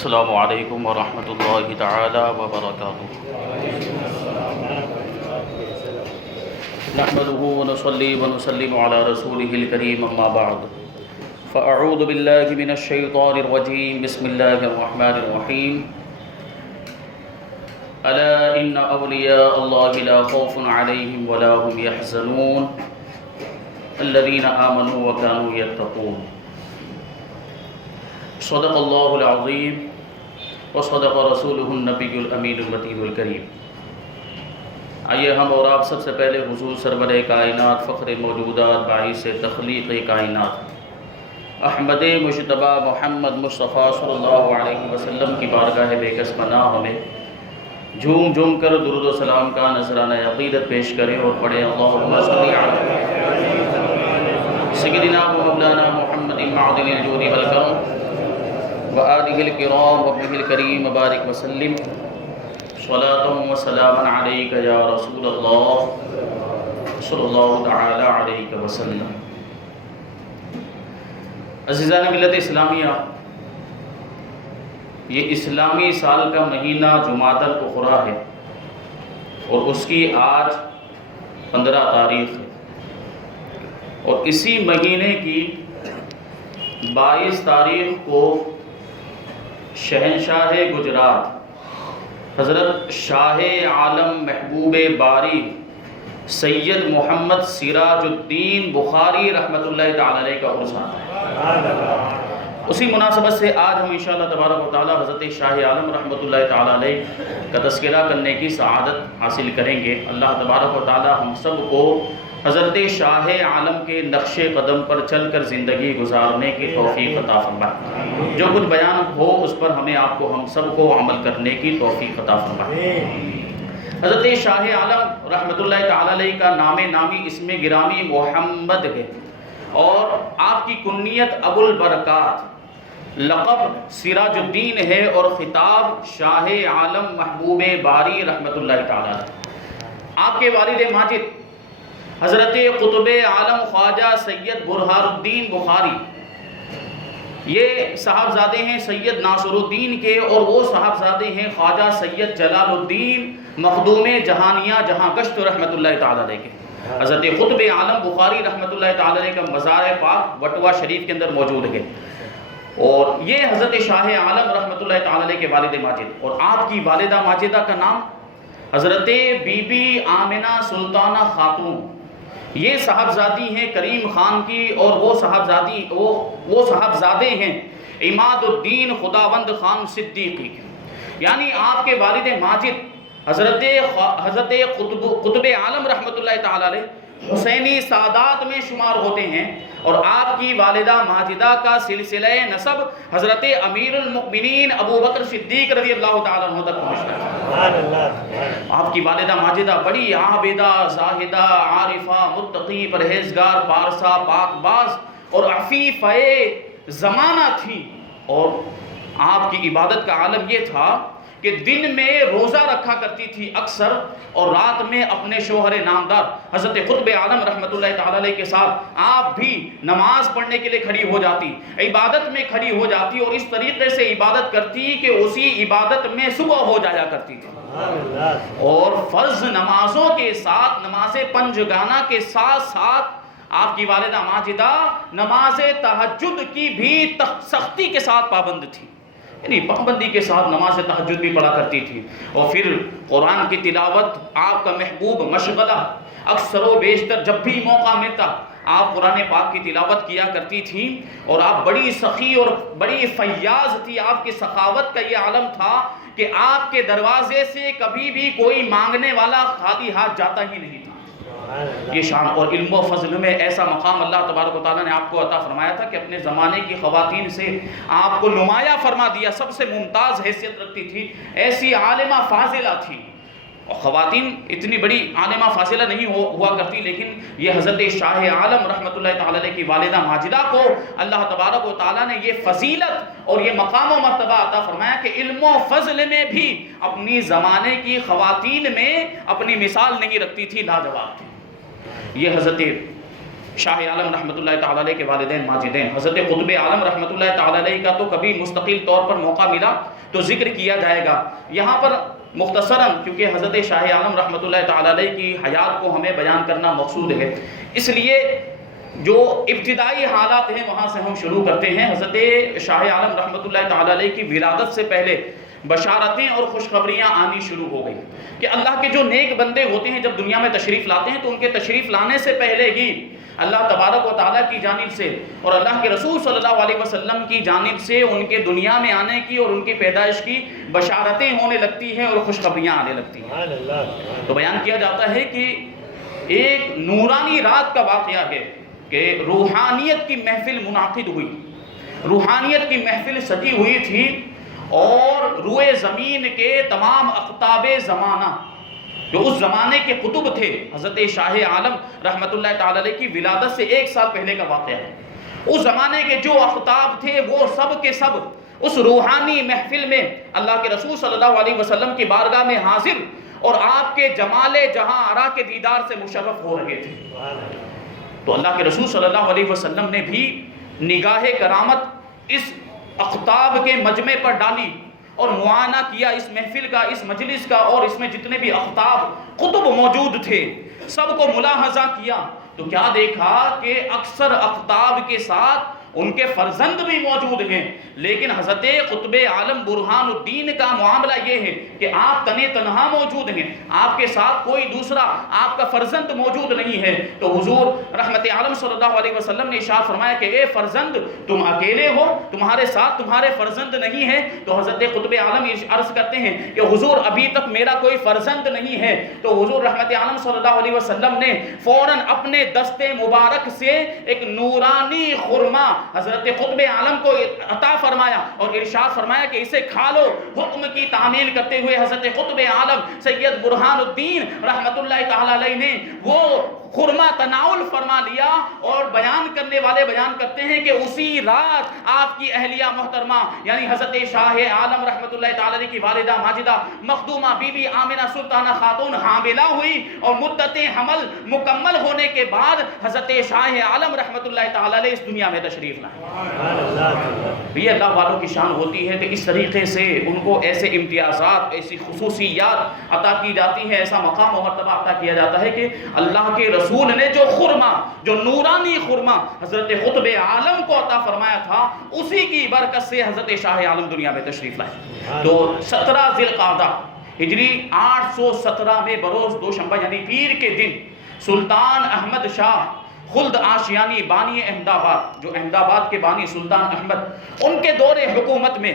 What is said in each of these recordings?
السلام علیکم ورحمۃ اللہ تعالی وبرکاتہ۔ نحمده ونصلي ونسلم على رسوله الكريم اما بعد فاعوذ باللہ من الشیطان الرجیم بسم اللہ الرحمن الرحیم الا ان اولیاء اللہ لا خوف علیہم ولا هم يحزنون الذین آمنوا وكانوا يتقون۔ صدق اللہ العظیم وصدق رسولہ النبی الامین المتین الکریم۔ آئیے ہم اور آپ سب سے پہلے حضور سرور کائنات، فخر موجودات، باعث تخلیق کائنات احمد مجتبیٰ محمد مصطفیٰ صلی اللہ علیہ وسلم کی بارگاہ بے کس پناہ میں جھوم جھوم کر درود و سلام کا نذرانہ عقیدت پیش کریں اور پڑھیں اللہم صلی علی سیدنا و مولانا محمد معدن الجود والکرم وآلہ الکرام وابنہ الکریم وبارک وسلم صلاة و سلاما علیک یا رسول اللہ صلی اللہ تعالی علیہ وسلم۔ عزیزان ملت اسلامیہ، یہ اسلامی سال کا مہینہ جمادی الاخری ہے اور اس کی آج 15 تاریخ ہے، اور اسی مہینے کی 22 تاریخ کو شہنشاہ گجرات حضرت شاہ عالم محبوب باری سید محمد سراج الدین بخاری رحمۃ اللہ تعالی علیہ کا عرس ہے۔ اسی مناسبت سے آج ہم انشاءاللہ تبارک و تعالی حضرت شاہ عالم رحمۃ اللہ تعالی علیہ کا تذکرہ کرنے کی سعادت حاصل کریں گے۔ اللہ تبارک و تعالی ہم سب کو حضرت شاہ عالم کے نقش قدم پر چل کر زندگی گزارنے کی توفیق عطا فرمائے۔ جو کچھ بیان ہو اس پر ہم سب کو عمل کرنے کی توفیق عطا فرمائے۔ حضرت شاہ عالم رحمۃ اللہ تعالی علیہ کا نام نامی اسم گرامی محمد ہے، اور آپ کی کنیت ابو البرکات، لقب سراج الدین ہے، اور خطاب شاہ عالم محبوب باری رحمۃ اللہ تعالی علیہ۔ آپ کے والد ماجد حضرت قطب عالم خواجہ سید برہان الدین بخاری، یہ صاحبزادے ہیں سید ناصر الدین کے، اور وہ صاحبزادے ہیں خواجہ سید جلال الدین مخدوم جہانیہ جہاں گشت رحمۃ اللہ تعالی علیہ کے۔ حضرت قطب عالم بخاری رحمۃ اللہ تعالی علیہ کا مزار پاک بٹوا شریف کے اندر موجود ہے، اور یہ حضرت شاہ عالم رحمۃ اللہ تعالی علیہ کے والد ماجد، اور آپ کی والدہ ماجدہ کا نام حضرت بی بی آمنہ سلطانہ خاتون، یہ صاحبزادی ہیں کریم خان کی، اور وہ صاحبزادے ہیں عماد الدین خداوند خان صدیقی۔ یعنی آپ کے والد ماجد حضرت قطب عالم رحمۃ اللہ تعالی علیہ حسینی سادات میں شمار ہوتے ہیں، اور آپ کی والدہ ماجدہ کا سلسلہ نسب حضرت امیر المؤمنین ابو بکر صدیق رضی اللہ تعالیٰ عنہ تک پہنچتا ہے۔ آپ کی والدہ ماجدہ بڑی عابدہ، زاہدہ، عارفہ، متقی، پرہیزگار، پارسا، پاک باز اور عفیفہ زمانہ تھی، اور آپ کی عبادت کا عالم یہ تھا کہ دن میں روزہ رکھا کرتی تھی اکثر، اور رات میں اپنے شوہر نامدار حضرت قطب عالم رحمۃ اللہ تعالی علیہ کے ساتھ آپ بھی نماز پڑھنے کے لیے کھڑی ہو جاتی، عبادت میں کھڑی ہو جاتی، اور اس طریقے سے عبادت کرتی کہ اسی عبادت میں صبح ہو جایا کرتی تھی، اور فرض نمازوں کے ساتھ، نماز پنجگانہ کے ساتھ ساتھ آپ کی والدہ ماجدہ نماز تہجد کی بھی سختی کے ساتھ پابند تھی، یعنی پابندی کے ساتھ نماز تہجد بھی پڑھا کرتی تھی، اور پھر قرآن کی تلاوت آپ کا محبوب مشغلہ، اکثر و بیشتر جب بھی موقع ملتا آپ قرآن پاک کی تلاوت کیا کرتی تھی، اور آپ بڑی سخی اور بڑی فیاض تھی۔ آپ کی سخاوت کا یہ عالم تھا کہ آپ کے دروازے سے کبھی بھی کوئی مانگنے والا خالی ہاتھ جاتا ہی نہیں تھا۔ یہ شان اور علم و فضل میں ایسا مقام اللہ تبارک و تعالیٰ نے آپ کو عطا فرمایا تھا کہ اپنے زمانے کی خواتین سے آپ کو نمایاں فرما دیا، سب سے ممتاز حیثیت رکھتی تھی، ایسی عالمہ فاضلہ تھی۔ اور خواتین اتنی بڑی عالمہ فاضلہ نہیں ہوا کرتی، لیکن یہ حضرت شاہ عالم رحمۃ اللہ تعالی علیہ کی والدہ ماجدہ کو اللہ تبارک و تعالیٰ نے یہ فضیلت اور یہ مقام و مرتبہ عطا فرمایا کہ علم و فضل میں بھی اپنی زمانے کی خواتین میں اپنی مثال نہیں رکھتی تھی، لاجواب تھی۔ یہ حضرت شاہ عالم رحمۃ اللہ تعالیٰ علیہ کے والدین ماجدین حضرت قطب عالم رحمۃ اللہ تعالیٰ علیہ کا تو کبھی مستقل طور پر موقع ملا تو ذکر کیا جائے گا. یہاں پر مختصراً کیونکہ حضرت شاہ عالم رحمۃ اللہ تعالیٰ علیہ کی حیات کو ہمیں بیان کرنا مقصود ہے، اس لیے جو ابتدائی حالات ہیں وہاں سے ہم شروع کرتے ہیں. حضرت شاہ عالم رحمۃ اللہ تعالیٰ علیہ کی ولادت سے پہلے بشارتیں اور خوشخبریاں آنی شروع ہو گئی کہ اللہ کے جو نیک بندے ہوتے ہیں جب دنیا میں تشریف لاتے ہیں تو ان کے تشریف لانے سے پہلے ہی اللہ تبارک و تعالیٰ کی جانب سے اور اللہ کے رسول صلی اللہ علیہ وسلم کی جانب سے ان کے دنیا میں آنے کی اور ان کی پیدائش کی بشارتیں ہونے لگتی ہیں اور خوشخبریاں آنے لگتی ہیں. تو بیان کیا جاتا ہے کہ ایک نورانی رات کا واقعہ ہے کہ روحانیت کی محفل منعقد ہوئی، روحانیت کی محفل سجی ہوئی تھی اور روئے زمین کے تمام اقطاب زمانہ جو اس زمانے کے قطب تھے، حضرت شاہ عالم رحمۃ اللہ تعالیٰ علیہ کی ولادت سے 1 سال پہلے کا واقعہ ہے، اس زمانے کے جو اقطاب تھے وہ سب کے سب اس روحانی محفل میں اللہ کے رسول صلی اللہ علیہ وسلم کی بارگاہ میں حاضر اور آپ کے جمال جہاں آرا کے دیدار سے مشرف ہو رہے تھے. تو اللہ کے رسول صلی اللہ علیہ وسلم نے بھی نگاہ کرامت اس اقطاب کے مجمع پر ڈالی اور معائنہ کیا اس محفل کا، اس مجلس کا، اور اس میں جتنے بھی اقطاب قطب موجود تھے سب کو ملاحظہ کیا تو کیا دیکھا کہ اکثر اقطاب کے ساتھ ان کے فرزند بھی موجود ہیں، لیکن حضرت قطب عالم برہان الدین کا معاملہ یہ ہے کہ آپ تنے تنہا موجود ہیں، آپ کے ساتھ کوئی دوسرا آپ کا فرزند موجود نہیں ہے. تو حضور رحمت عالم صلی اللہ علیہ وسلم نے ارشاد فرمایا کہ اے فرزند تم اکیلے ہو، تمہارے ساتھ تمہارے فرزند نہیں ہے. تو حضرت قطب عالم عرض کرتے ہیں کہ حضور ابھی تک میرا کوئی فرزند نہیں ہے. تو حضور رحمت عالم صلی اللہ علیہ وسلم نے فوراً اپنے دست مبارک سے ایک نورانی خرما حضرت قطب عالم کو عطا فرمایا اور ارشاد فرمایا کہ اسے کھا لو. حکم کی تعمیل کرتے ہوئے حضرت قطب عالم سید برہان الدین رحمت اللہ تعالی علیہ نے وہ خرما تناول فرما لیا اور بیان کرنے والے بیان کرتے ہیں کہ اسی رات آپ کی اہلیہ محترمہ یعنی حضرت شاہ عالم رحمت اللہ تعالی علیہ کی والدہ ماجدہ مخدومہ بی بی آمنہ سلطانہ خاتون حاملہ ہوئی اور مدت حمل مکمل ہونے کے بعد حضرت شاہ عالم رحمت اللہ تعالی علیہ اس دنیا میں تشریف لائے. یہ اللہ والوں کی شان ہوتی ہے کہ اس طریقے سے ان کو ایسے امتیازات، ایسی خصوصیات عطا کی جاتی ہے، ایسا مقام و مرتبہ عطا کیا جاتا ہے کہ اللہ کے رسول نے جو خرما، جو نورانی خرما حضرت قطب عالم کو عطا فرمایا تھا، اسی کی برکت سے حضرت شاہ عالم دنیا میں تشریف لائے. تو 17 ذی القعدہ ہجری 817 میں بروز دوشنبہ یعنی پیر کے دن سلطان احمد شاہ خلد آشیانی بانی احمد آباد، جو احمد آباد کے بانی سلطان احمد، ان کے دور حکومت میں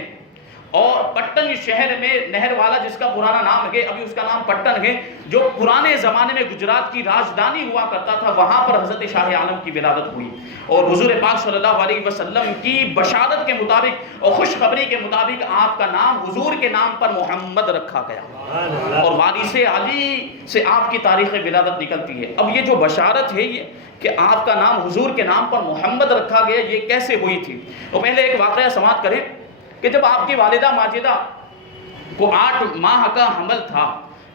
اور پٹن شہر میں نہر والا جس کا پرانا نام ہے ابھی اس کا نام پٹن ہے، جو پرانے زمانے میں گجرات کی راجدھانی ہوا کرتا تھا، وہاں پر حضرت شاہ عالم کی ولادت ہوئی اور حضور پاک صلی اللہ علیہ وسلم کی بشارت کے مطابق اور خوشخبری کے مطابق آپ کا نام حضور کے نام پر محمد رکھا گیا اور وارث علی سے آپ کی تاریخ ولادت نکلتی ہے. اب یہ جو بشارت ہے یہ کہ آپ کا نام حضور کے نام پر محمد رکھا گیا، یہ کیسے ہوئی تھی؟ تو پہلے ایک واقعہ سماعت کریں کہ جب آپ کی والدہ ماجدہ کو 8 ماہ کا حمل تھا،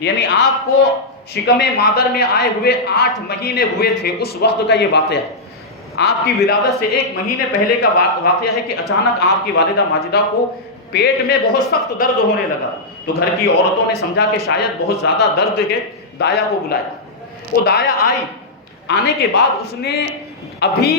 یعنی آپ کو شکم مادر میں آئے ہوئے 8 مہینے ہوئے تھے، اس وقت کا یہ واقعہ ہے. آپ کی ولادت سے 1 مہینے پہلے کا واقعہ ہے کہ اچانک آپ کی والدہ ماجدہ کو پیٹ میں بہت سخت درد ہونے لگا. تو گھر کی عورتوں نے سمجھا کہ شاید بہت زیادہ درد ہے، دایا کو بلایا. وہ دایا آئی، آنے کے بعد اس نے ابھی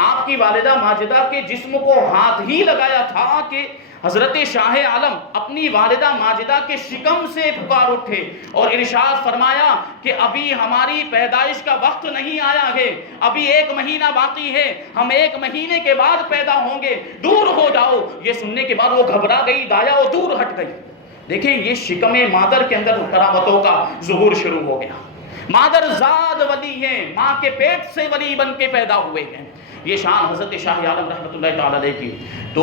آپ کی والدہ ماجدہ کے جسم کو ہاتھ ہی لگایا تھا کہ حضرت شاہ عالم اپنی والدہ ماجدہ کے شکم سے پکار اٹھے اور ارشاد فرمایا کہ ابھی ہماری پیدائش کا وقت نہیں آیا ہے، ابھی 1 مہینہ باقی ہے، ہم 1 مہینے کے بعد پیدا ہوں گے، دور ہو جاؤ. یہ سننے کے بعد وہ گھبرا گئی، دایا وہ دور ہٹ گئی. دیکھیں یہ شکم مادر کے اندر کرامتوں کا ظہور شروع ہو گیا. مادر زاد ولی ہیں، ماں کے پیٹ سے ولی بن کے پیدا ہوئے ہیں. یہ شان حضرت شاہ عالم رحمۃ اللہ تعالی علیہ کی. تو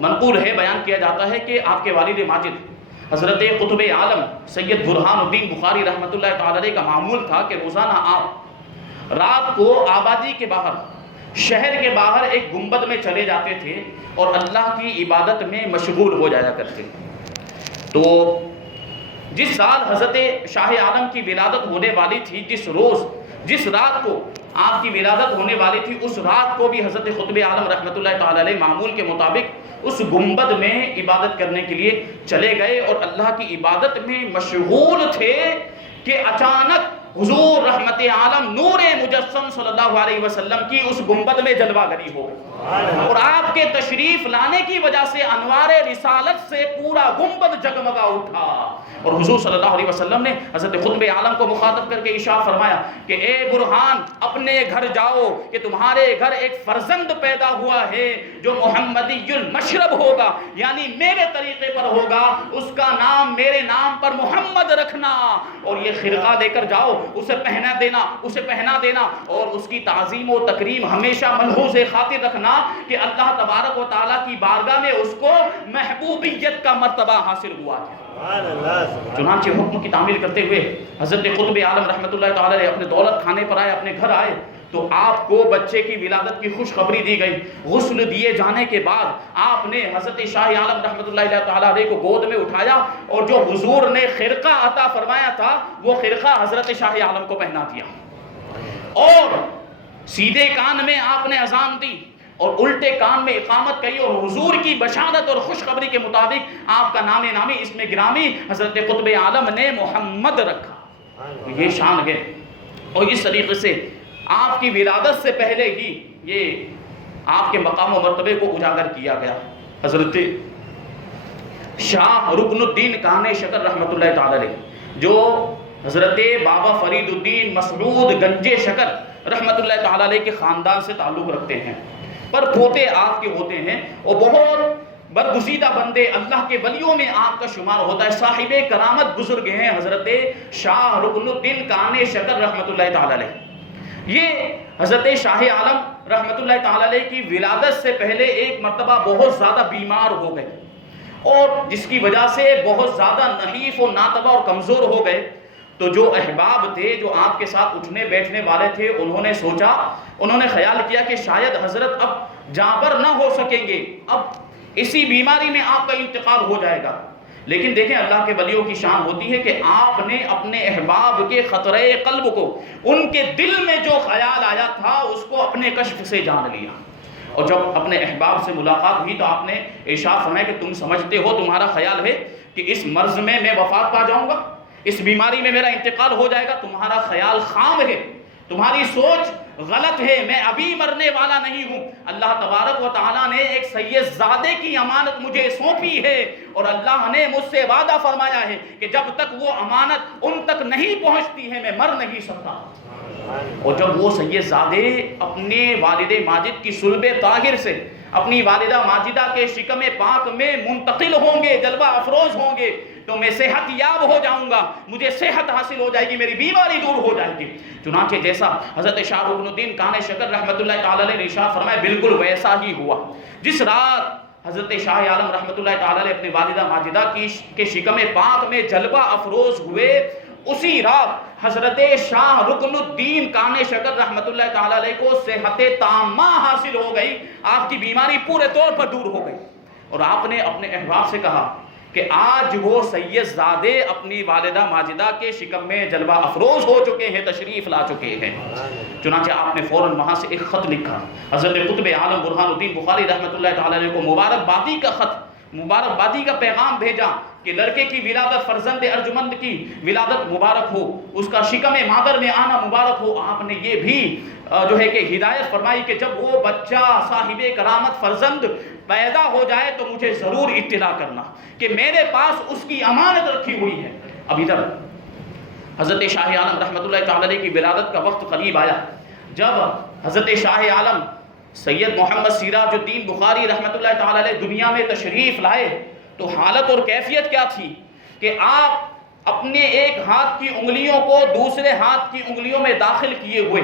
منقول ہے، بیان کیا جاتا ہے کہ آپ کے والد ماجد حضرت قطب عالم سید برہان الدین بخاری رحمۃ اللہ تعالی علیہ کا معمول تھا کہ روزانہ آپ رات کو آبادی کے باہر، شہر کے باہر ایک گنبد میں چلے جاتے تھے اور اللہ کی عبادت میں مشغول ہو جایا کرتے. تو جس سال حضرت شاہ عالم کی ولادت ہونے والی تھی، جس روز جس رات کو آپ کی ولادت ہونے والی تھی، اس رات کو بھی حضرت قطب عالم رحمۃ اللہ تعالی علیہ معمول کے مطابق اس گنبد میں عبادت کرنے کے لیے چلے گئے اور اللہ کی عبادت میں مشغول تھے کہ اچانک حضور رحمت عالم نور مجسم صلی اللہ علیہ وسلم کی اس گنبد میں جلوہ گری ہو گئی، اور آپ کے تشریف لانے کی وجہ سے انوار رسالت سے پورا گنبد جگمگا اٹھا۔ اور حضور صلی اللہ علیہ وسلم نے حضرت قطب عالم کو مخاطب کر کے ارشاد فرمایا کہ اے برہان، اپنے گھر جاؤ کہ تمہارے گھر ایک فرزند پیدا ہوا ہے جو محمدی المشرب ہوگا، یعنی میرے طریقے پر ہوگا، اس کا نام میرے نام پر محمد رکھنا، اور یہ خرقہ لے کر جاؤ، اسے پہنا دینا اور اس کی تعظیم و تکریم ہمیشہ ملحوظ خاطر رکھنا کہ اللہ تبارک و تعالیٰ کی بارگاہ میں اس کو محبوبیت کا مرتبہ حاصل ہوا ہے۔ چنانچہ حکم کی تعمیل کرتے ہوئے حضرت قطب عالم رحمۃ اللہ تعالی علیہ اپنے دولت خانے پر آئے، اپنے گھر آئے تو آپ کو بچے کی ولادت کی خوشخبری دی گئی۔ غسل دیے جانے کے بعد آپ نے حضرت شاہ عالم رحمۃ اللہ تعالی علیہ کو گود میں اٹھایا اور جو حضور نے خرقہ عطا فرمایا تھا وہ خرقہ حضرت شاہ عالم کو پہنا دیا، اور سیدھے کان میں آپ نے اذان دی اور الٹے کان میں اقامت کہی، اور حضور کی بشارت اور خوشخبری کے مطابق آپ کا نام نامی اس میں گرامی حضرت قطب عالم نے محمد رکھا۔ یہ شان ہے، اور اس طریقے سے آپ کی ولادت سے پہلے ہی یہ آپ کے مقام و مرتبے کو اجاگر کیا گیا۔ حضرت شاہ رکن الدین کان شکر رحمۃ اللہ تعالی علیہ جو حضرت بابا فرید الدین مسعود گنج شکر رحمۃ اللہ تعالی علیہ کے خاندان سے تعلق رکھتے ہیں، پر پوتے آپ کے ہوتے ہیں، اور بہت برگزیدہ بندے اللہ کے ولیوں میں آپ کا شمار ہوتا ہے۔ صاحب کرامت بزرگ ہیں حضرت شاہ رکن الدین کان شکر رحمۃ اللہ تعالی علیہ۔ یہ حضرت شاہ عالم رحمۃ اللہ تعالی علیہ کی ولادت سے پہلے ایک مرتبہ بہت زیادہ بیمار ہو گئے، اور جس کی وجہ سے بہت زیادہ نحیف و ناتواں اور کمزور ہو گئے۔ تو جو احباب تھے، جو آپ کے ساتھ اٹھنے بیٹھنے والے تھے، انہوں نے خیال کیا کہ شاید حضرت اب جانبر نہ ہو سکیں گے، اب اسی بیماری میں آپ کا انتقال ہو جائے گا۔ لیکن دیکھیں اللہ کے ولیوں کی شان ہوتی ہے کہ آپ نے اپنے احباب کے خطرے قلب کو، ان کے دل میں جو خیال آیا تھا اس کو اپنے کشف سے جان لیا، اور جب اپنے احباب سے ملاقات ہوئی تو آپ نے ارشاد فرمایا کہ تم سمجھتے ہو، تمہارا خیال ہے کہ اس مرض میں وفات پا جاؤں گا، اس بیماری میں میرا انتقال ہو جائے گا؟ تمہارا خیال خام ہے، تمہاری سوچ غلط ہے، میں ابھی مرنے والا نہیں ہوں۔ اللہ تبارک و تعالیٰ نے ایک سید زادے کی امانت مجھے سونپی ہے، اور اللہ نے مجھ سے وعدہ فرمایا ہے کہ جب تک وہ امانت ان تک نہیں پہنچتی ہے میں مر نہیں سکتا۔ اور جب وہ سید زادے اپنے والد ماجد کی صلب طاہر سے اپنی والدہ ماجدہ کے شکم پاک میں منتقل ہوں گے، جلوہ افروز ہوں گے، تو میں صحت یاب ہو جاؤں گا، مجھے صحت حاصل ہو جائے گی، میری بیماری دور ہو جائے گی۔ چنانچہ جیسا حضرت شاہ رکن الدین کان شکر رحمۃ اللہ تعالی علیہ نے ارشاد فرمایا بالکل ویسا ہی ہوا۔ جس رات حضرت شاہ عالم رحمۃ اللہ تعالی علیہ اپنی والدہ ماجدہ کے شکم پاک میں جلوہ افروز ہوئے، اسی رات حضرت شاہ رکن الدین کان شکر رحمۃ اللہ تعالی علیہ کو صحت تامہ حاصل ہو گئی، آپ کی بیماری پورے طور پر دور ہو گئی، اور آپ نے اپنے احباب سے کہا کہ آج وہ سید زادے اپنی والدہ ماجدہ کے شکم میں جلوہ افروز ہو چکے ہیں، تشریف لا چکے ہیں۔ چنانچہ آپ نے فوراً وہاں سے ایک خط لکھا، حضرت قطب عالم برہان الدین بخاری رحمۃ اللہ تعالی علیہ کو مبارکبادی کا خط، مبارکبادی کا پیغام بھیجا کہ لڑکے کی ولادت، فرزند ارجمند کی ولادت مبارک ہو، اس کا شکم مادر میں آنا مبارک ہو۔ آپ نے یہ بھی جو ہے کہ ہدایت فرمائی کہ جب وہ بچہ صاحب کرامت فرزند پیدا ہو جائے تو مجھے ضرور اطلاع کرنا کہ میرے پاس اس کی امانت رکھی ہوئی ہے۔ اب ادھر حضرت شاہ عالم رحمۃ اللہ تعالی علیہ کی ولادت کا وقت قریب آیا، جب حضرت شاہ عالم سید محمد سراج الدین بخاری رحمۃ اللہ تعالی علیہ دنیا میں تشریف لائے تو حالت اور کیفیت کیا تھی کہ آپ اپنے ایک ہاتھ کی انگلیوں کو دوسرے ہاتھ کی انگلیوں میں داخل کیے ہوئے،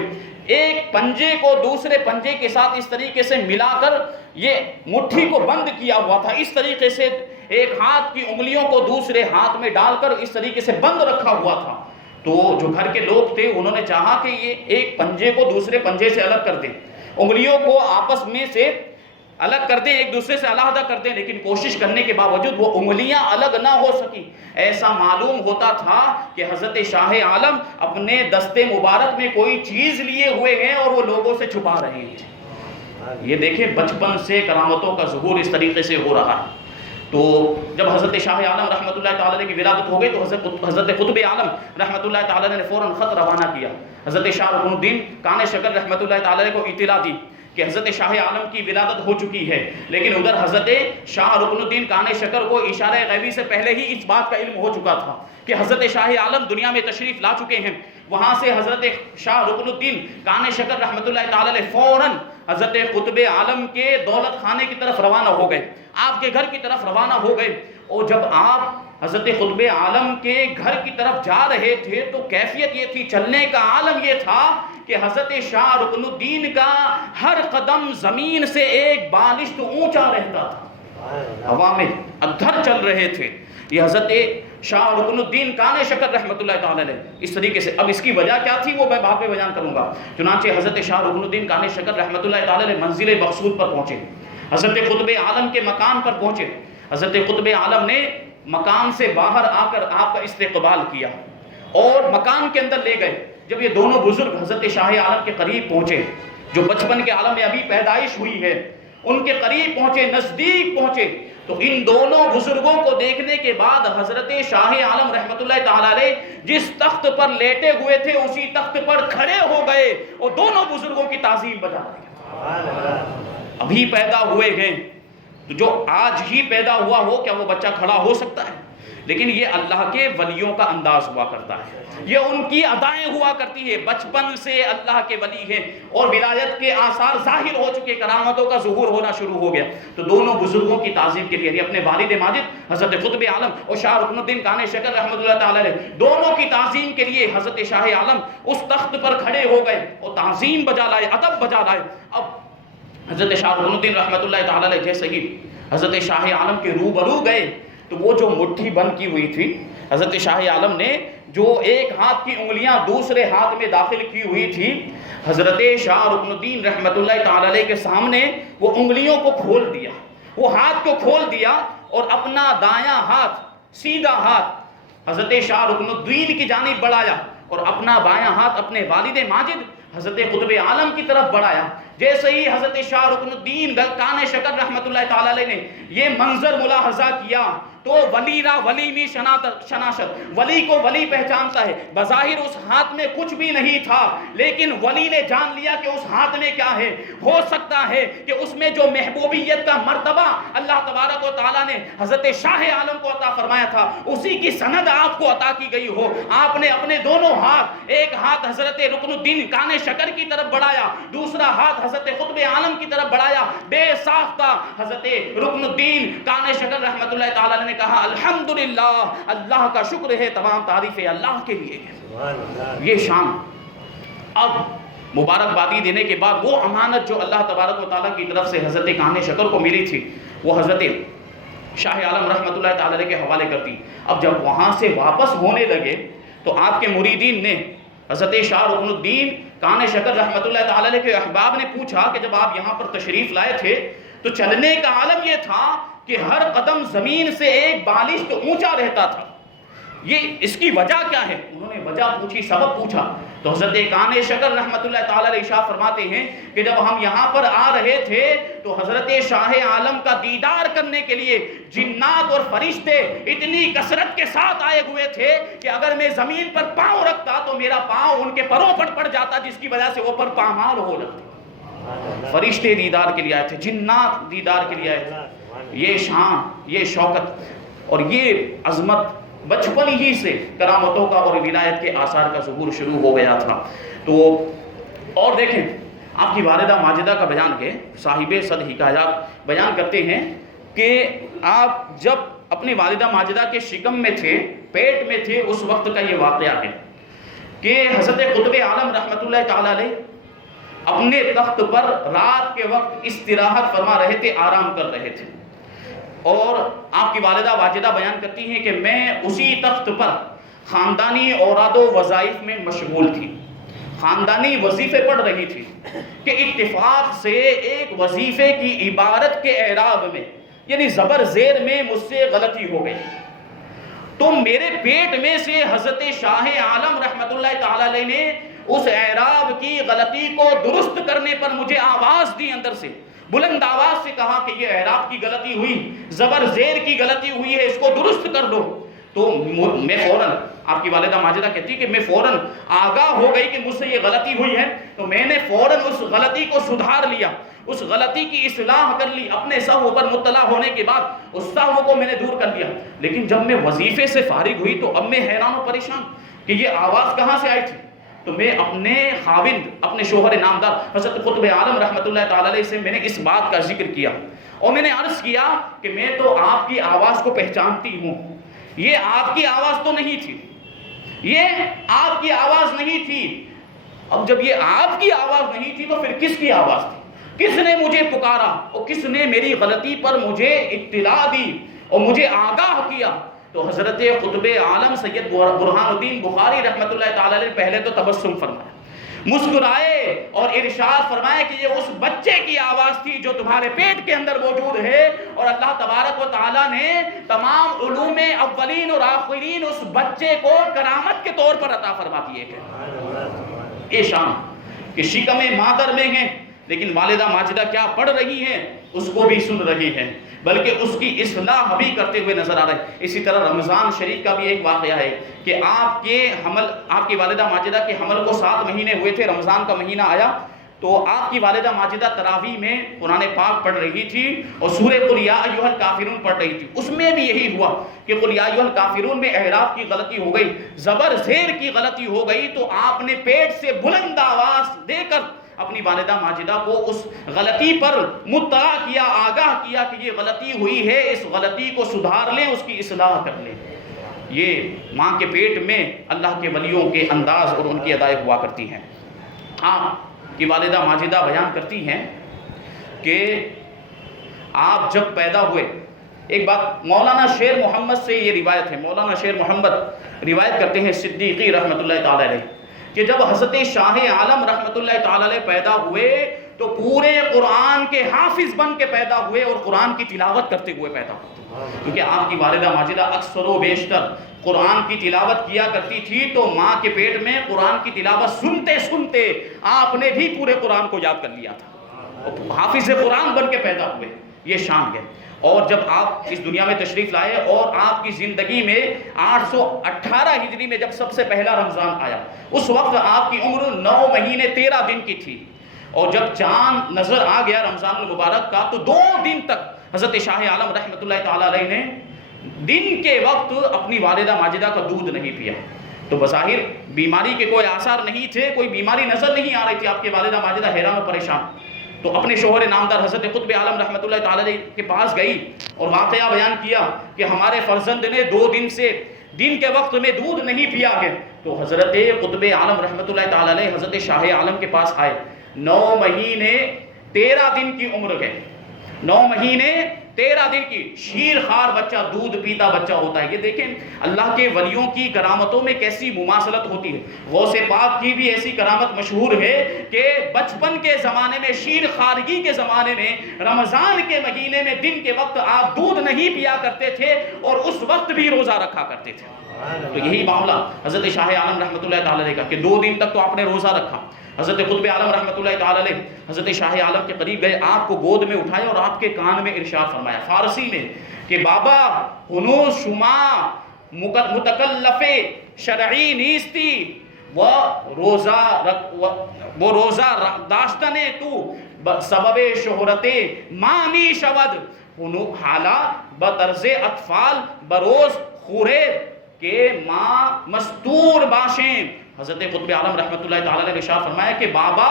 ایک پنجے کو دوسرے پنجے کے ساتھ اس طریقے سے ملا کر یہ مٹھی کو بند کیا ہوا تھا، اس طریقے سے ایک ہاتھ کی انگلیوں کو دوسرے ہاتھ میں ڈال کر اس طریقے سے بند رکھا ہوا تھا۔ تو جو گھر کے لوگ تھے انہوں نے چاہا کہ یہ ایک پنجے کو دوسرے پنجے سے الگ کر دیں، انگلیوں کو آپس میں سے الگ کر دیں، ایک دوسرے سے علیحدہ کر دیں، لیکن کوشش کرنے کے باوجود وہ انگلیاں الگ نہ ہو سکی۔ ایسا معلوم ہوتا تھا کہ حضرت شاہ عالم اپنے دستے مبارک میں کوئی چیز لیے ہوئے ہیں اور وہ لوگوں سے چھپا رہے ہیں۔ یہ دیکھیں بچپن سے کرامتوں کا ظہور اس طریقے سے ہو رہا ہے۔ تو جب حضرت شاہ عالم رحمۃ اللہ تعالی علیہ کی ولادت ہو گئی تو حضرت قطب عالم رحمۃ اللہ تعالی علیہ نے فوراً خط روانہ کیا، حضرت شاہ رکن الدین کان شکر رحمۃ اللہ تعالی علیہ کو اطلاع دی کہ حضرت شاہ عالم کی ولادت ہو چکی ہے، لیکن ادھر حضرت شاہ رکن الدین کان شکر کو اشارہ غیبی سے پہلے ہی اس بات کا علم ہو چکا تھا کہ حضرت شاہ عالم دنیا میں تشریف لا چکے ہیں۔ وہاں سے حضرت شاہ رکن الدین کان شکر رحمۃ اللہ تعالی علیہ فوراً حضرت قطب عالم کے دولت خانے کی طرف روانہ ہو گئے، آپ کے گھر کی طرف روانہ ہو گئے۔ اور جب آپ حضرت قطب عالم کے گھر کی طرف جا رہے تھے تو کیفیت یہ تھی، چلنے کا عالم یہ تھا کہ حضرت شاہ رکن الدین کا ہر قدم زمین سے ایک بالشت اونچا رہتا تھا، ہوا میں ادھر چل رہے تھے۔ یہ حضرت شاہ رکن الدین کان شکر رحمۃ اللہ تعالی علیہ اس طریقے سے، اب اس کی وجہ کیا تھی وہ میں بعد میں بیان کروں گا۔ چنانچہ حضرت شاہ رکن الدین کان شکر رحمۃ اللہ تعالی علیہ منزل مقصود پر پہنچے، حضرت قطب عالم کے مکان پر پہنچے۔ حضرت قطب عالم نے مکان سے باہر آ کر آپ کا استقبال کیا اور مکان کے اندر لے گئے۔ جب یہ دونوں بزرگ حضرت شاہ عالم کے قریب پہنچے، جو بچپن کے عالم میں ابھی پیدائش ہوئی ہے، ان کے قریب پہنچے، نزدیک پہنچے، تو ان دونوں بزرگوں کو دیکھنے کے بعد حضرت شاہ عالم رحمۃ اللہ تعالی علیہ جس تخت پر لیٹے ہوئے تھے اسی تخت پر کھڑے ہو گئے اور دونوں بزرگوں کی تعظیم بجا رہے۔ ابھی پیدا ہوئے ہیں تو جو آج ہی پیدا ہوا ہو، کیا وہ بچہ کھڑا ہو سکتا ہے؟ لیکن یہ اللہ کے ولیوں کا انداز ہوا کرتا ہے، یہ ان کی ادائیں ہوا کرتی ہے، بچپن سے اللہ کے ولی ہیں اور ولایت کے آثار ظاہر ہو چکے، کرامتوں کا ظہور ہونا شروع ہو گیا۔ تو دونوں بزرگوں کی تعظیم کے لیے اپنے والد ماجد حضرت قطب عالم اور شاہ رکن الدین کان شکر رحمۃ اللہ تعالی علیہ دونوں کی تعظیم کے لیے حضرت شاہ عالم اس تخت پر کھڑے ہو گئے اور تعظیم بجا لائے، ادب بجا لائے۔ اب حضرت شاہ رکن الدین رحمۃ اللہ تعالی علیہ جیسے ہی حضرت شاہ عالم کے روبرو گئے تو وہ جو مٹھی بند کی ہوئی تھی، حضرت شاہ عالم نے جو ایک ہاتھ کی انگلیاں دوسرے ہاتھ میں داخل کی ہوئی تھی، حضرت شاہ رکن الدین رحمۃ اللہ تعالی علیہ کے سامنے وہ انگلیوں کو کھول دیا، وہ ہاتھ کو کھول دیا اور اپنا دایاں ہاتھ، سیدھا ہاتھ حضرت شاہ رکن الدین کی جانب بڑھایا اور اپنا بایاں ہاتھ اپنے والد ماجد حضرت قطب عالم کی طرف بڑھایا۔ جیسے ہی حضرت شاہ رکن الدین کان شکر رحمۃ اللہ تعالی علیہ نے یہ منظر ملاحظہ کیا تو ولی را ولی میں شناست، ولی کو ولی پہچانتا ہے۔ بظاہر اس ہاتھ میں کچھ بھی نہیں تھا، لیکن ولی نے جان لیا کہ اس ہاتھ میں کیا ہے۔ ہو سکتا ہے کہ اس میں جو محبوبیت کا مرتبہ اللہ تبارک و تعالیٰ نے حضرت شاہ عالم کو عطا فرمایا تھا اسی کی سند آپ کو عطا کی گئی ہو۔ آپ نے اپنے دونوں ہاتھ، ایک ہاتھ حضرت رکن الدین کان شکر کی طرف بڑھایا، دوسرا ہاتھ حضرت قطب عالم کی طرف بڑھایا، بے ساختہ حضرت رکن الدین کان شکر رحمۃ اللہ تعالیٰ نے کہا الحمدللہ، اللہ کا شکر ہے، تمام تعریفیں اللہ کے لیے ہیں۔ یہ شان اب مبارکبادی دینے کے بعد وہ امانت جو اللہ تبارک و تعالیٰ کی طرف سے حضرت کان شکر کو ملی تھی وہ حضرت شاہ عالم رحمۃ اللہ تعالی علیہ کے حوالے کر دی۔ اب جب وہاں سے واپس ہونے لگے تو آپ کے مریدین نے حضرت شاہ رکن الدین کان شکر رحمۃ اللہ تعالی علیہ کے احباب نے پوچھا کہ جب آپ یہاں پر تشریف لائے تھے تو چلنے کا عالم یہ تھا کہ ہر قدم زمین سے ایک بالشت اونچا رہتا تھا، یہ اس کی وجہ کیا ہے؟ انہوں نے وجہ پوچھی، سبب پوچھا تو حضرت کان شکر رحمۃ اللہ تعالی علیہ ارشاد فرماتے ہیں کہ جب ہم یہاں پر آ رہے تھے تو حضرت شاہ عالم کا دیدار کرنے کے لیے جنات اور فرشتے اتنی کثرت کے ساتھ آئے ہوئے تھے کہ اگر میں زمین پر پاؤں رکھتا تو میرا پاؤں ان کے پروں پر پڑ جاتا، جس کی وجہ سے وہ پر پامال ہو جاتے۔ فرشتے دیدار کے لیے آئے تھے، جنات دیدار کے لیے آئے تھے۔ یہ شان، یہ شوکت اور یہ عظمت بچپن ہی سے کرامتوں کا اور ولایت کے آثار کا ظہور شروع ہو گیا تھا۔ تو اور دیکھیں آپ کی والدہ ماجدہ کا بیان ہے، صاحب صد حکایات بیان کرتے ہیں کہ آپ جب اپنی والدہ ماجدہ کے شکم میں تھے، پیٹ میں تھے، اس وقت کا یہ واقعہ ہے کہ حضرت قطب عالم رحمۃ اللہ تعالی علیہ اپنے تخت پر رات کے وقت استراحت فرما رہے تھے، آرام کر رہے تھے، اور آپ کی والدہ واجدہ بیان کرتی ہیں کہ میں اسی تخت پر خاندانی اوراد و وظائف میں مشغول تھی، خاندانی وظیفے پڑھ رہی تھی کہ اتفاق سے ایک وظیفے کی عبارت کے اعراب میں یعنی زبر زیر میں مجھ سے غلطی ہو گئی، تو میرے پیٹ میں سے حضرت شاہ عالم رحمت اللہ تعالی علیہ نے اس اعراب کی غلطی کو درست کرنے پر مجھے آواز دی، اندر سے بلند آواز سے کہا کہ یہ اعراب کی غلطی ہوئی، زبر زیر کی غلطی ہوئی ہے، اس کو درست کر دو۔ تو میں فوراً، آپ کی والدہ ماجدہ کہتی کہ میں فوراً آگاہ ہو گئی کہ مجھ سے یہ غلطی ہوئی ہے، تو میں نے فوراً اس غلطی کو سدھار لیا، اس غلطی کی اصلاح کر لی، اپنے سہو پر مطلع ہونے کے بعد اس سہو کو میں نے دور کر دیا۔ لیکن جب میں وظیفے سے فارغ ہوئی تو اب میں حیران و پریشان کہ یہ آواز کہاں سے آئی تھی۔ تو میں اپنے خاوند، اپنے شوہر نامدار حضرت قطب عالم رحمت اللہ تعالی علیہ سے میں نے اس بات کا ذکر کیا اور میں نے عرض کیا کہ میں تو آپ کی آواز کو پہچانتی ہوں، یہ آپ کی آواز تو نہیں تھی، یہ آپ کی آواز نہیں تھی۔ اب جب یہ آپ کی آواز نہیں تھی تو پھر کس کی آواز تھی؟ کس نے مجھے پکارا اور کس نے میری غلطی پر مجھے اطلاع دی اور مجھے آگاہ کیا؟ تو حضرت قطب عالم سید برہان الدین بخاری رحمت اللہ تعالی علیہ پہلے تو تبسم فرمایا، مسکرائے اور ارشاد فرمایا کہ یہ اس بچے کی آواز تھی جو تمہارے پیٹ کے اندر موجود ہے، اور اللہ تبارک و تعالیٰ نے تمام علوم اولین اور آخرین اس بچے کو کرامت کے طور پر عطا فرما دیے ہیں۔ یہ شان کہ شکم مادر میں ہیں لیکن والدہ ماجدہ کیا پڑھ رہی ہیں اس کو بھی سن رہی ہیں، بلکہ اس کی اصلاح بھی کرتے ہوئے نظر آ رہے ہیں۔ اسی طرح رمضان شریف کا بھی ایک واقعہ ہے کہ آپ کی والدہ ماجدہ کے حمل کو 7 مہینے ہوئے تھے، رمضان کا مہینہ آیا تو آپ کی والدہ ماجدہ تراویح میں قرآن پاک پڑھ رہی تھی اور سورہ قل یا ایھا الکافرون پڑھ رہی تھی۔ اس میں بھی یہی ہوا کہ قل یا ایھا الکافرون میں اعراب کی غلطی ہو گئی، زبر زیر کی غلطی ہو گئی، تو آپ نے پیٹ سے بلند آواز دے کر اپنی والدہ ماجدہ کو اس غلطی پر مطلع کیا، آگاہ کیا کہ یہ غلطی ہوئی ہے، اس غلطی کو سدھار لیں، اس کی اصلاح کر لیں۔ یہ ماں کے پیٹ میں اللہ کے ولیوں کے انداز اور ان کی ادائیں ہوا کرتی ہیں۔ آپ کی والدہ ماجدہ بیان کرتی ہیں کہ آپ جب پیدا ہوئے، ایک بات مولانا شیر محمد سے یہ روایت ہے، مولانا شیر محمد روایت کرتے ہیں صدیقی رحمت اللہ تعالی علیہ کہ جب حضرت شاہ عالم رحمت اللہ تعالی علیہ پیدا ہوئے تو پورے قرآن کے حافظ بن کے پیدا ہوئے اور قرآن کی تلاوت کرتے ہوئے پیدا ہوئے، کیونکہ آپ کی والدہ ماجدہ اکثر و بیشتر قرآن کی تلاوت کیا کرتی تھی، تو ماں کے پیٹ میں قرآن کی تلاوت سنتے سنتے آپ نے بھی پورے قرآن کو یاد کر لیا تھا اور حافظ قرآن بن کے پیدا ہوئے۔ یہ شان ہے۔ اور جب آپ اس دنیا میں تشریف لائے اور آپ کی زندگی میں 818 ہجری میں جب سب سے پہلا رمضان آیا، اس وقت آپ کی عمر 9 مہینے 13 دن کی تھی، اور جب چاند نظر آ گیا رمضان المبارک کا تو 2 دن تک حضرت شاہ عالم رحمت اللہ تعالی علیہ نے دن کے وقت اپنی والدہ ماجدہ کا دودھ نہیں پیا۔ تو بظاہر بیماری کے کوئی آثار نہیں تھے، کوئی بیماری نظر نہیں آ رہی تھی، آپ کی والدہ ماجدہ حیران و پریشان، تو اپنے شوہر نامدار حضرت قطب عالم رحمت اللہ تعالی علیہ کے پاس گئی اور واقعہ بیان کیا کہ ہمارے فرزند نے 2 دن سے دن کے وقت میں دودھ نہیں پیا ہے۔ تو حضرت قطب عالم رحمت اللہ تعالی علیہ حضرت شاہ عالم کے پاس آئے۔ 9 مہینے 13 دن کی عمر ہے، 9 مہینے 13 دن کی شیر خار بچہ، دودھ پیتا بچہ ہوتا ہے۔ یہ دیکھیں اللہ کے ولیوں کی کرامتوں میں کیسی مماثلت ہوتی ہے۔ غوث پاک کی بھی ایسی کرامت مشہور ہے کہ بچپن کے زمانے میں، شیر خارگی کے زمانے میں، رمضان کے مہینے میں دن کے وقت آپ دودھ نہیں پیا کرتے تھے اور اس وقت بھی روزہ رکھا کرتے تھے۔ تو یہی معاملہ حضرت شاہ عالم رحمت اللہ تعالی علیہ کا کہ 2 دن تک تو آپ نے روزہ رکھا۔ حضرت قطب عالم رحمت اللہ تعالی علیہ حضرت شاہ عالم کے قریب گئے، آپ کو گود میں اٹھایا اور آپ کے کان میں ارشاد فرمایا فارسی میں کہ بابا ہنوز شما متکلف شرعی نیستی وہ روزہ داشتن تو سبب شہرت مامی شود حالا بطرز اطفال بروز خورے کہ ماں مستور باشیں۔ حضرت قطب عالم رحمت اللہ تعالی نے ارشاد فرمایا کہ بابا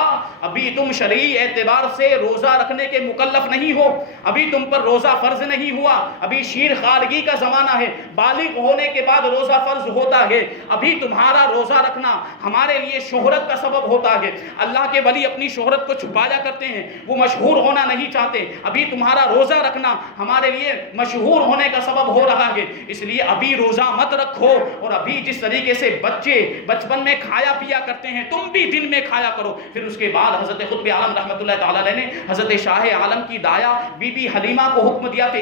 ابھی تم شرعی اعتبار سے روزہ رکھنے کے مکلف نہیں ہو، ابھی تم پر روزہ فرض نہیں ہوا، ابھی شیر خارگی کا زمانہ ہے، بالغ ہونے کے بعد روزہ فرض ہوتا ہے، ابھی تمہارا روزہ رکھنا ہمارے لیے شہرت کا سبب ہوتا ہے۔ اللہ کے ولی اپنی شہرت کو چھپایا کرتے ہیں، وہ مشہور ہونا نہیں چاہتے، ابھی تمہارا روزہ رکھنا ہمارے لیے مشہور ہونے کا سبب ہو رہا ہے، اس لیے ابھی روزہ مت رکھو۔ اور ابھی جس طریقے سے بچے بچپن میں میں کھایا پیا کرتے ہیں، تم بھی دن میں کھایا کرو۔ پھر اس کے بعد حضرت قطب عالم رحمۃ اللہ تعالیٰ علیہ نے حضرت شاہ عالم کی دایا بی بی حلیمہ کو حکم دیا کہ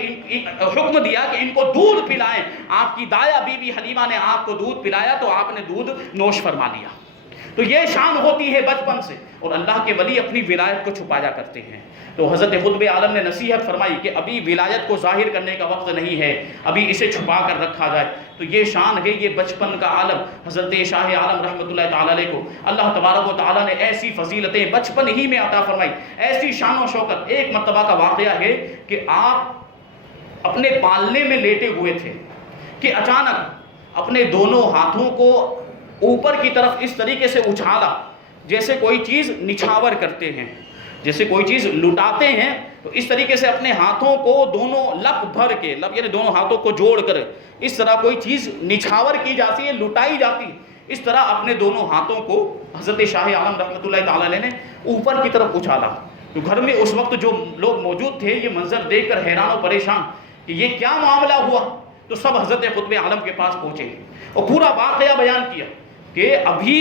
ان کو دودھ پلائیں۔ آپ کی دایا بی بی حلیمہ نے آپ کو دودھ پلایا تو آپ نے دودھ نوش فرما لیا۔ تو یہ شان ہوتی ہے بچپن سے، اور اللہ کے ولی اپنی ولایت کو چھپایا کرتے ہیں۔ تو حضرت قطب عالم نے نصیحت فرمائی کہ ابھی ولایت کو ظاہر کرنے کا وقت نہیں ہے، ابھی اسے چھپا کر رکھا جائے۔ تو یہ شان ہے، یہ بچپن کا عالم حضرت شاہ عالم رحمۃ اللہ تعالیٰ علیہ کو اللہ تبارک و تعالیٰ نے ایسی فضیلتیں بچپن ہی میں عطا فرمائی، ایسی شان و شوکت۔ ایک مرتبہ کا واقعہ ہے کہ آپ اپنے پالنے میں لیٹے ہوئے تھے کہ اچانک اپنے دونوں ہاتھوں کو اوپر کی طرف اس طریقے سے اچھالا جیسے کوئی چیز نچھاور کرتے ہیں، جیسے کوئی چیز لٹاتے ہیں، تو اس طریقے سے اپنے ہاتھوں کو دونوں لپ بھر کے، لپ یعنی دونوں ہاتھوں کو جوڑ کر اس طرح کوئی چیز نچھاور کی جاتی ہے، لٹائی جاتی ہے، اس طرح اپنے دونوں ہاتھوں کو حضرت شاہ عالم رحمۃ اللہ تعالیٰ علیہ نے اوپر کی طرف اچھالا۔ تو گھر میں اس وقت جو لوگ موجود تھے یہ منظر دیکھ کر حیران و پریشان کہ یہ کیا معاملہ ہوا۔ تو سب حضرت قطب عالم کے پاس پہنچے اور پورا واقعہ بیان کیا کہ ابھی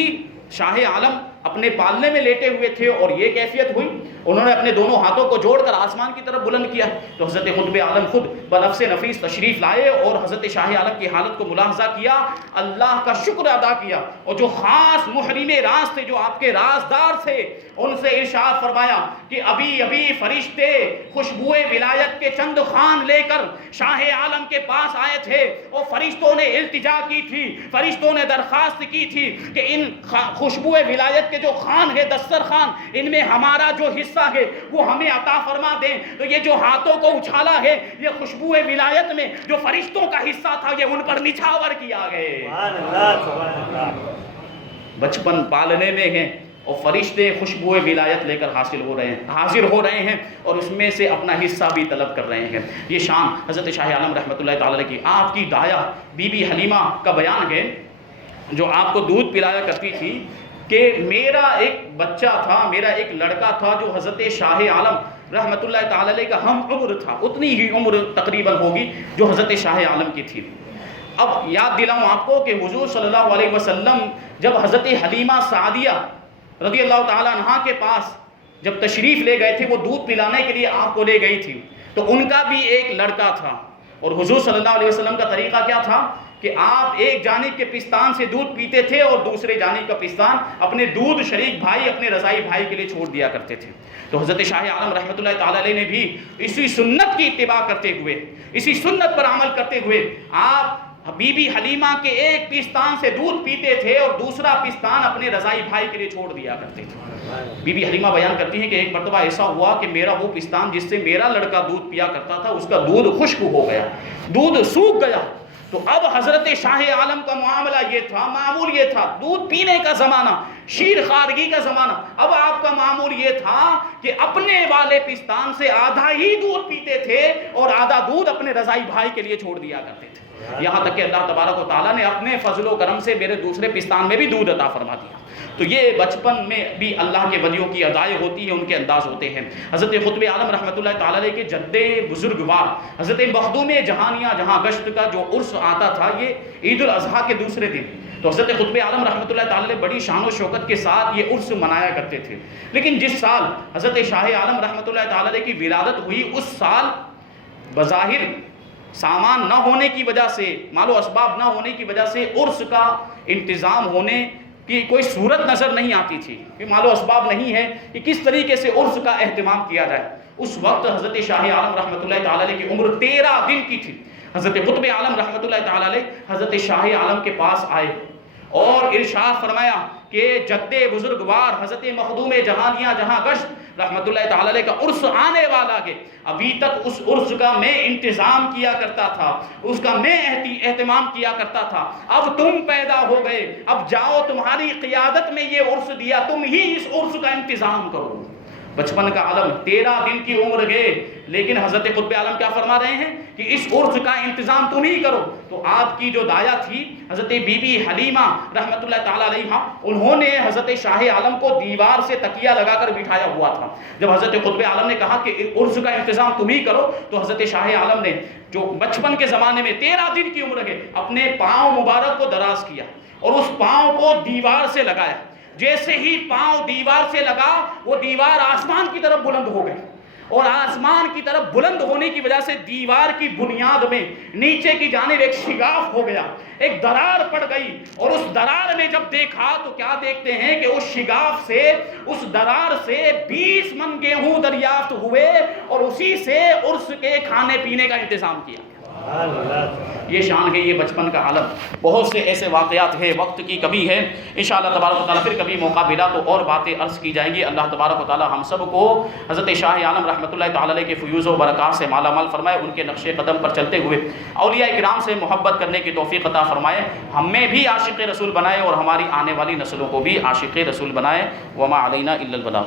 شاہ عالم اپنے پالنے میں لیٹے ہوئے تھے اور یہ کیفیت ہوئی۔ انہوں نے اپنے دونوں ہاتھوں کو جوڑ کر آسمان کی طرف بلند کیا۔ تو حضرت قطب عالم خود بنفس نفیس تشریف لائے اور حضرت شاہ عالم کی حالت کو ملاحظہ کیا، اللہ کا شکر ادا کیا، اور جو خاص محرم راز تھے، جو آپ کے رازدار تھے، ان سے ارشاد فرمایا کہ ابھی ابھی فرشتے خوشبوئے ولایت کے چند خوان لے کر شاہ عالم کے پاس آئے تھے، اور فرشتوں نے التجا کی تھی، فرشتوں نے درخواست کی تھی کہ ان خوشبوئے ولایت کے جو خوان ہے، دسترخوان، ان میں ہمارا جو حصہ ہے وہ ہمیں عطا فرما دیں۔ تو یہ جو ہاتھوں کو اچھالا ہے، یہ خوشبوئے ولایت میں جو فرشتوں کا حصہ تھا یہ ان پر نچھاور کیا گئے۔ بچپن پالنے میں ہیں اور فرشتے خوشبوئے ولایت لے کر حاضر ہو رہے ہیں اور اس میں سے اپنا حصہ بھی طلب کر رہے ہیں۔ یہ شان حضرت شاہ عالم رحمۃ اللہ تعالیٰ علیہ کی۔ آپ کی دایا بی بی حلیمہ کا بیان ہے جو آپ کو دودھ پلایا کرتی تھی کہ میرا ایک بچہ تھا، میرا ایک لڑکا تھا جو حضرت شاہ عالم رحمۃ اللہ تعالیٰ علیہ کا ہم عمر تھا، اتنی ہی عمر تقریباً ہوگی جو حضرت شاہ عالم کی تھی۔ اب یاد دلاؤں آپ کو کہ حضور صلی اللہ علیہ وسلم جب حضرت حلیمہ سعدیہ رضی اللہ تعالیٰ عنہا کے پاس جب تشریف لے گئے تھے، وہ دودھ پلانے کے لیے آپ کو لے گئی تھی، تو ان کا بھی ایک لڑکا تھا، اور حضور صلی اللہ علیہ وسلم کا طریقہ کیا تھا کہ آپ ایک جانب کے پستان سے دودھ پیتے تھے اور دوسرے جانب کا پستان اپنے دودھ شریک بھائی، اپنے رضائی بھائی کے لیے چھوڑ دیا کرتے تھے۔ تو حضرت شاہ عالم رحمۃ اللہ تعالیٰ علیہ نے بھی اسی سنت کی اتباع کرتے ہوئے، اسی سنت پر عمل کرتے ہوئے، آپ بی بی حلیمہ کے ایک پستان سے دودھ پیتے تھے اور دوسرا پستان اپنے رضائی بھائی کے لیے چھوڑ دیا کرتے تھے۔ بی بی حلیمہ بیان کرتی ہیں کہ ایک مرتبہ ایسا ہوا کہ میرا وہ پستان جس سے میرا لڑکا دودھ پیا کرتا تھا، اس کا دودھ خشک ہو گیا، دودھ سوکھ گیا۔ تو اب حضرت شاہ عالم کا معاملہ یہ تھا، معمول یہ تھا، دودھ پینے کا زمانہ، شیر خارگی کا زمانہ، اب آپ کا معمول یہ تھا کہ اپنے والے پستان سے آدھا ہی دودھ پیتے تھے اور آدھا دودھ اپنے رضائی بھائی کے لیے چھوڑ دیا کرتے تھے، یہاں تک کہ اللہ تبارک و تعالیٰ نے اپنے فضل و کرم سے میرے دوسرے پستان میں بھی دودھ عطا فرما دیا۔ تو یہ بچپن میں بھی اللہ کے ولیوں کی ادائیں ہوتی ہیں، ان کے انداز ہوتے ہیں۔ حضرت قطب عالم رحمۃ اللہ تعالیٰ علیہ کے جد بزرگوار حضرت مخدوم جہانیہ جہاں گشت کا جو عرس آتا تھا، یہ عید الاضحیٰ کے دوسرے دن، تو حضرت قطب عالم رحمۃ اللہ تعالیٰ علیہ بڑی شان و شوکت کے ساتھ یہ عرس منایا کرتے تھے۔ لیکن جس سال حضرت شاہ عالم رحمۃ اللہ تعالیٰ علیہ کی ولادت ہوئی، اس سال بظاہر سامان نہ ہونے کی وجہ سے، مال و اسباب نہ ہونے کی وجہ سے عرس کا انتظام ہونے کی کوئی صورت نظر نہیں آتی تھی کہ مال و اسباب نہیں ہے کہ کس طریقے سے عرس کا اہتمام کیا جائے۔ اس وقت حضرت شاہ عالم رحمۃ اللہ تعالیٰ علیہ کی عمر 13 دن کی تھی۔ حضرت قطب عالم رحمۃ اللہ تعالیٰ علیہ حضرت شاہ عالم کے پاس آئے اور ارشاد فرمایا کہ جد بزرگوار حضرت مخدوم جہانیہ جہاں گشت رحمۃ اللہ تعالیٰ علیہ کا عرس آنے والا ہے، ابھی تک اس عرس کا میں انتظام کیا کرتا تھا، اس کا میں اہتمام کیا کرتا تھا، اب تم پیدا ہو گئے، اب جاؤ تمہاری قیادت میں یہ عرس دیا، تم ہی اس عرس کا انتظام کرو۔ بچپن کا عالم 13 دن کی عمر گئے، لیکن حضرت قطب عالم کیا فرما رہے ہیں کہ اس عرس کا انتظام تم ہی کرو۔ تو آپ کی جو دایا تھی حضرت بی بی حلیمہ رحمۃ اللہ تعالیٰ علیہ، انہوں نے حضرت شاہ عالم کو دیوار سے تکیہ لگا کر بٹھایا ہوا تھا۔ جب حضرت قطب عالم نے کہا کہ عرس کا انتظام تم ہی کرو، تو حضرت شاہ عالم نے جو بچپن کے زمانے میں 13 دن کی عمر ہے، اپنے پاؤں مبارک کو دراز کیا اور اس پاؤں کو دیوار سے لگایا. جیسے ہی پاؤں دیوار سے لگا وہ دیوار آسمان کی طرف بلند ہو گئی, اور آسمان کی طرف بلند ہونے کی وجہ سے دیوار کی بنیاد میں نیچے کی جانب ایک شگاف ہو گیا, ایک درار پڑ گئی. اور اس درار میں جب دیکھا تو کیا دیکھتے ہیں کہ اس شگاف سے, اس درار سے 20 من گیہوں دریافت ہوئے, اور اسی سے عرس کے کھانے پینے کا انتظام کیا. یہ شان ہے, یہ بچپن کا عالم. بہت سے ایسے واقعات ہیں, وقت کی کمی ہے. انشاءاللہ تبارک و تعالیٰ پھر کبھی موقع ملا تو اور باتیں عرض کی جائیں گی. اللہ تبارک و تعالیٰ ہم سب کو حضرت شاہ عالم رحمۃ اللہ تعالیٰ علیہ کے فیوز و برکات سے مالا مال فرمائے, ان کے نقش قدم پر چلتے ہوئے اولیاء کرام سے محبت کرنے کی توفیق عطا فرمائے. ہمیں بھی عاشق رسول بنائے اور ہماری آنے والی نسلوں کو بھی عاشق رسول بنائے. وما علینا الا البلاغ.